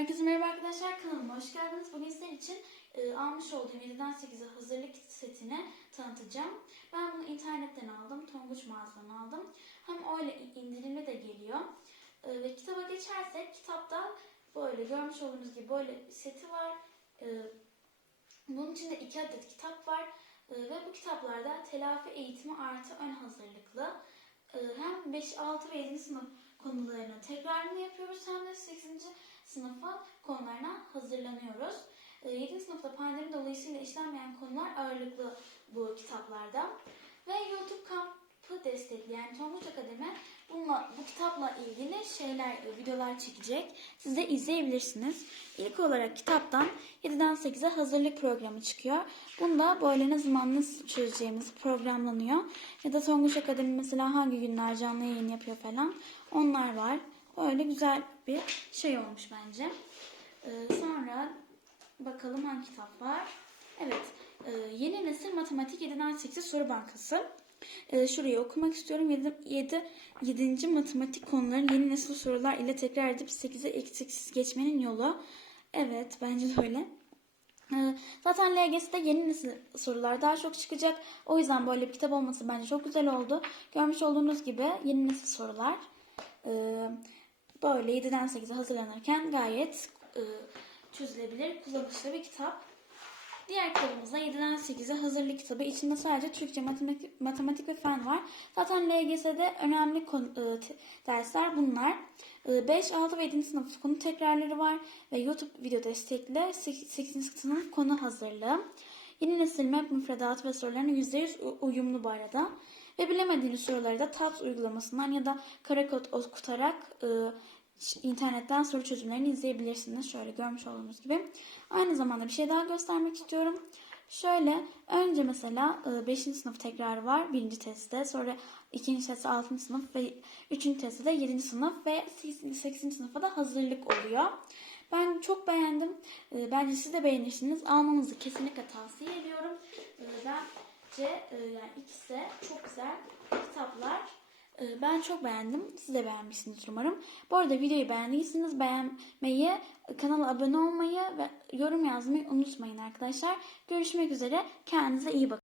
Herkese merhaba arkadaşlar kanalıma hoş geldiniz. Bugün sizler için e, almış olduğum 7'den 8'e hazırlık setini tanıtacağım. Ben bunu internetten aldım. Tonguç mağazadan aldım. Hem öyle indirimli de geliyor. E, ve kitaba geçersek kitapta böyle görmüş olduğunuz gibi böyle bir seti var. E, bunun içinde 2 adet kitap var. E, ve bu kitaplarda telafi eğitimi artı ön hazırlıklı. E, hem 5, 6 ve 7. sınıf konularını tekrarını yapıyoruz hem de 8. sınıfa konularına hazırlanıyoruz. 7. sınıfta pandemi dolayısıyla işlenmeyen konular ağırlıklı bu kitaplarda. Ve YouTube kampı destekleyen Tonguç Akademi bununla, bu kitapla ilgili şeyler, videolar çekecek. Siz de izleyebilirsiniz. İlk olarak kitaptan 7'den 8'e hazırlık programı çıkıyor. Bunda böyle ne zaman çözeceğimiz programlanıyor. Ya da Tonguç Akademi mesela hangi günler canlı yayın yapıyor falan. Onlar var. Böyle güzel bir şey olmuş bence. Ee, sonra bakalım hangi kitap var. Evet. e, yeni nesil matematik 7'den 8'e soru bankası. Ee, şurayı okumak istiyorum. 7, 7, 7. matematik konuların yeni nesil sorular ile tekrar edip 8'e eksiksiz geçmenin yolu. Evet bence de öyle. Ee, Zaten LGS'de yeni nesil sorular daha çok çıkacak. O yüzden böyle bir kitap olması bence çok güzel oldu. Görmüş olduğunuz gibi yeni nesil sorular. Ee, Böyle 7'den 8'e hazırlanırken gayet e, çözülebilir, kullanışlı bir kitap. Diğer kitabımız da 7'den 8'e hazırlık kitabı. İçinde sadece Türkçe, matematik, matematik ve fen var. Zaten LGS'de önemli konu, e, dersler bunlar. E, 5, 6 ve 7. sınıf konu tekrarları var. Ve YouTube video destekli 8. sınıf konu hazırlığı. Yeni nesil map müfredatı ve sorularına %100 u- uyumlu bu arada. Ve bilemediğiniz soruları da TABS uygulamasından ya da karakod okutarak e, internetten soru çözümlerini izleyebilirsiniz. Şöyle görmüş olduğunuz gibi. Aynı zamanda bir şey daha göstermek istiyorum. Şöyle önce mesela 5. sınıf tekrarı var birinci testte. Sonra ikinci testte 6. sınıf ve üçüncü testte de 7. sınıf ve 8. sınıfa da hazırlık oluyor. Ben çok beğendim. E, Bence siz de beğenirsiniz. Almanızı kesinlikle tavsiye ediyorum. E, Bence e, yani ikisi de çok güzel kitaplar. E, Ben çok beğendim. Siz de beğenmişsiniz umarım. Bu arada videoyu beğendiyseniz beğenmeyi, kanala abone olmayı ve yorum yazmayı unutmayın arkadaşlar. Görüşmek üzere. Kendinize iyi bakın.